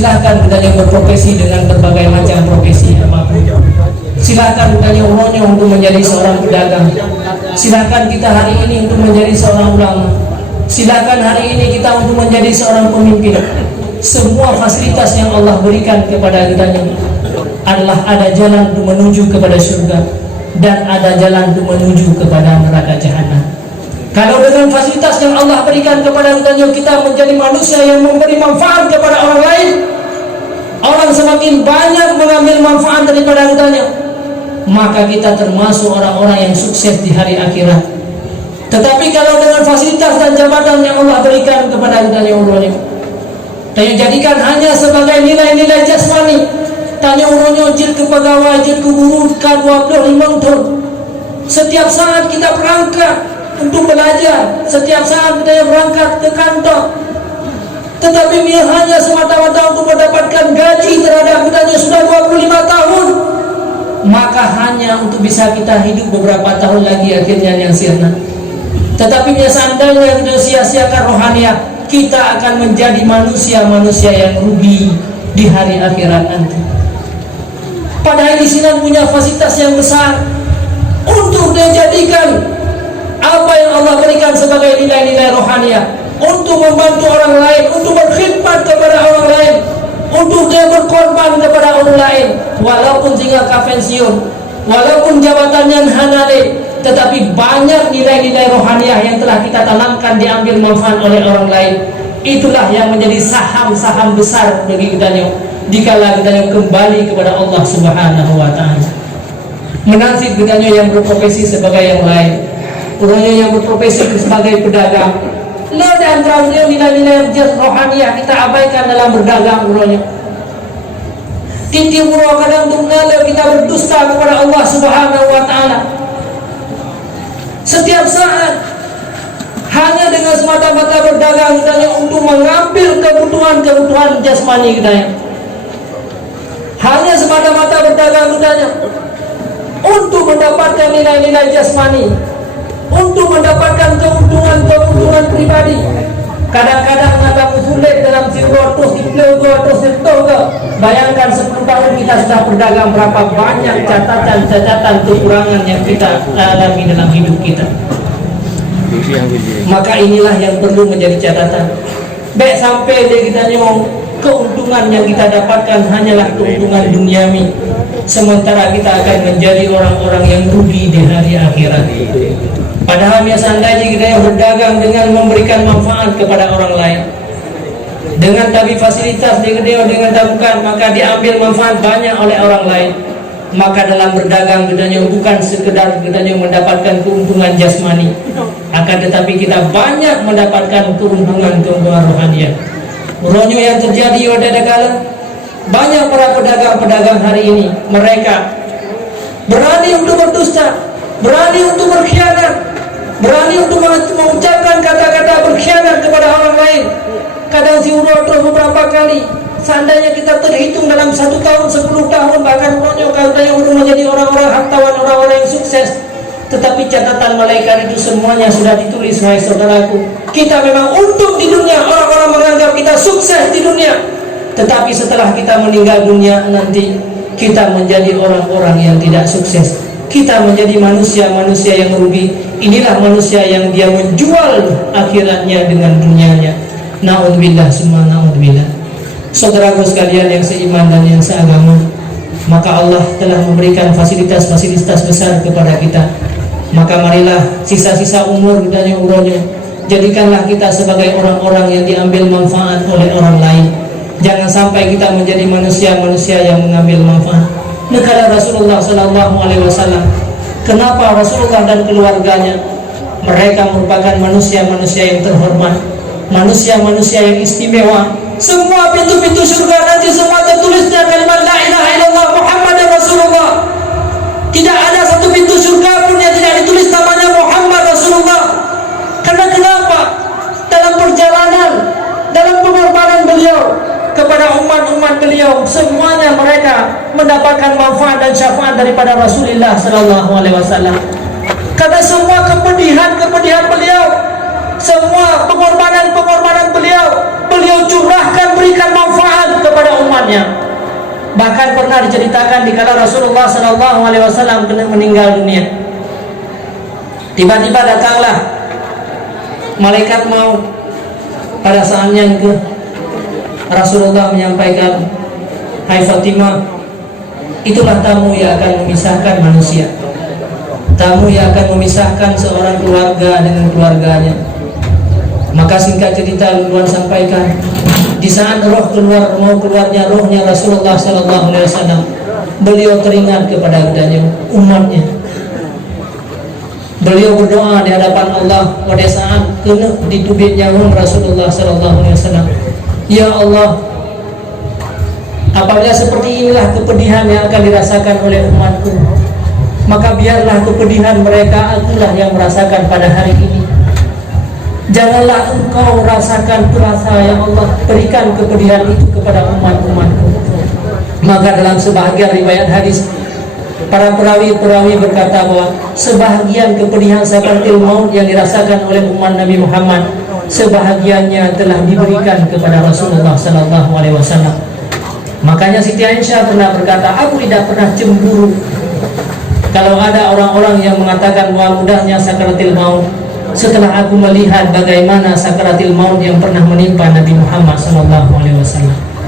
Silahkan katanya berprofesi dengan berbagai macam profesi apapun. Silahkan katanya umurnya untuk menjadi seorang pedagang. Silahkan kita hari ini untuk menjadi seorang ulama. Silahkan hari ini kita untuk menjadi seorang pemimpin. Semua fasilitas yang Allah berikan kepada kita adalah ada jalan untuk menuju kepada surga dan ada jalan untuk menuju kepada neraka jahanam. Kalau dengan fasilitas yang Allah berikan kepada kita menjadi manusia yang memberi manfaat kepada orang lain, orang semakin banyak mengambil manfaat daripada kita, maka kita termasuk orang-orang yang sukses di hari akhirat. Tetapi kalau dengan fasilitas dan jabatan yang Allah berikan kepada kita dan yang jadikan hanya sebagai nilai-nilai jasmani, tanya urunnya jil ke pegawai, jil ke guru, K25 tahun. Setiap saat kita berangkat untuk belajar, setiap saat kita berangkat ke kantor, tetapi dia hanya semata-mata untuk mendapatkan gaji terhadap kita sudah 25 tahun, maka hanya untuk bisa kita hidup beberapa tahun lagi akhirnya yang sirna. Tetapi seandainya kita sia-siakan rohaniah, kita akan menjadi manusia-manusia yang rugi di hari akhirat nanti. Padahal di sini punya fasilitas yang besar untuk dijadikan apa yang Allah berikan sebagai nilai-nilai rohaniah, untuk membantu orang lain, untuk berkhidmat kepada orang lain, untuk dia berkorban kepada orang lain, walaupun tinggal pensiun, walaupun jabatannya hanale, tetapi banyak nilai-nilai rohaniah yang telah kita tanamkan diambil manfaat oleh orang lain. Itulah yang menjadi saham-saham besar bagi kita dikala kita kembali kepada Allah Subhanahu wa taala. Menasib kita yang berprofesi sebagai yang lain, orangnya yang berprofesi sebagai pedagang, di antara nilai-nilai rohaniah kita abaikan dalam berdagang orangnya. Titi murah kadang tunggal kita berdusta kepada Allah Subhanahu wa taala. Setiap saat hanya dengan semata-mata berdagang kita untuk mengambil kebutuhan jasmani kita. Hanya semata-mata berdagang kita untuk mendapatkan nilai-nilai jasmani, untuk mendapatkan keuntungan pribadi. Kadang-kadang ada sulit dalam sirup terus bayangkan 10 tahun kita sudah berdagang, berapa banyak catatan kekurangan yang kita alami dalam hidup kita. Maka inilah yang perlu menjadi catatan. Baik sampai kita keuntungan yang kita dapatkan hanyalah keuntungan duniawi, sementara kita akan menjadi orang-orang yang rugi di hari akhirat. Padahal seandainya kita yang berdagang dengan memberikan manfaat kepada orang lain, dengan tadi fasilitas dengan tabukan, maka diambil manfaat banyak oleh orang lain. Maka dalam berdagang kita bukan sekedar kita mendapatkan keuntungan jasmani, akan tetapi kita banyak mendapatkan keuntungan rohaniah. Rohnya yang terjadi pada kala banyak para pedagang-pedagang hari ini, mereka berani untuk berdusta, berani untuk berkhianat, berani untuk mengucapkan kata-kata berkhianat kepada orang lain. Kadang si urut terus beberapa kali. Seandainya kita terhitung dalam 1 tahun, 10 tahun, bahkan urutnya katanya untuk menjadi orang-orang hartawan, orang-orang yang sukses. Tetapi catatan malaikat itu semuanya sudah ditulis, wahai saudaraku. Kita memang untung di dunia, orang-orang menganggap kita sukses di dunia. Tetapi setelah kita meninggal dunia nanti, kita menjadi orang-orang yang tidak sukses. Kita menjadi manusia-manusia yang rugi. Inilah manusia yang dia menjual akhiratnya dengan dunianya. Na'udzubillah summa na'udzubillah. Saudaraku sekalian yang seiman dan yang seagama, maka Allah telah memberikan fasilitas-fasilitas besar kepada kita. Maka marilah sisa-sisa umur kita umurnya, jadikanlah kita sebagai orang-orang yang diambil manfaat oleh orang lain. Jangan sampai kita menjadi manusia-manusia yang mengambil manfaat. Negara Rasulullah SAW, kenapa Rasulullah dan keluarganya mereka merupakan manusia-manusia yang terhormat, manusia-manusia yang istimewa. Semua pintu-pintu surga nanti semua tertulisnya kalimat la ilaha illallah Muhammadar Rasulullah. Tidak ada satu pintu surga pun yang tidak ditulis namanya Muhammad Rasulullah. Karena kenapa? Dalam perjalanan, dalam pengorbanan beliau kepada umat-umat beliau, semuanya mereka mendapatkan manfaat dan syafaat daripada Rasulullah SAW. Karena semua kepedihan beliau, semua pengorbanan beliau curahkan, berikan manfaat kepada pernah diceritakan di kala Rasulullah Sallallahu Alaihi Wasallam meninggal dunia. Tiba-tiba datanglah malaikat maut pada saatnya itu. Rasulullah menyampaikan, hai Fatimah, itulah tamu yang akan memisahkan manusia, tamu yang akan memisahkan seorang keluarga dengan keluarganya. Maka singkat cerita Ridwan sampaikan, di saat roh mau keluarnya rohnya Rasulullah Sallallahu Alaihi Wasallam, beliau teringat kepada umatnya. Beliau berdoa di hadapan Allah pada saat kena ditubik nyawa Rasulullah Sallallahu Alaihi Wasallam. Ya Allah, apabila seperti inilah kepedihan yang akan dirasakan oleh umatku, maka biarlah kepedihan mereka akulah yang merasakan pada hari ini. Janganlah engkau rasakan perasa, ya Allah, berikan kepedihan itu kepada umat-umatku. Maka dalam sebahagian riwayat hadis, para perawi berkata bahwa sebahagian kepedihan sakaratul maut yang dirasakan oleh umat Nabi Muhammad, sebahagiannya telah diberikan kepada Rasulullah Sallallahu Alaihi Wasallam. Makanya Siti Aisyah pernah berkata, aku tidak pernah cemburu kalau ada orang-orang yang mengatakan bahwa mudahnya sakaratul maut, setelah aku melihat bagaimana sakaratul maut yang pernah menimpa Nabi Muhammad Sallallahu Alaihi Wasallam.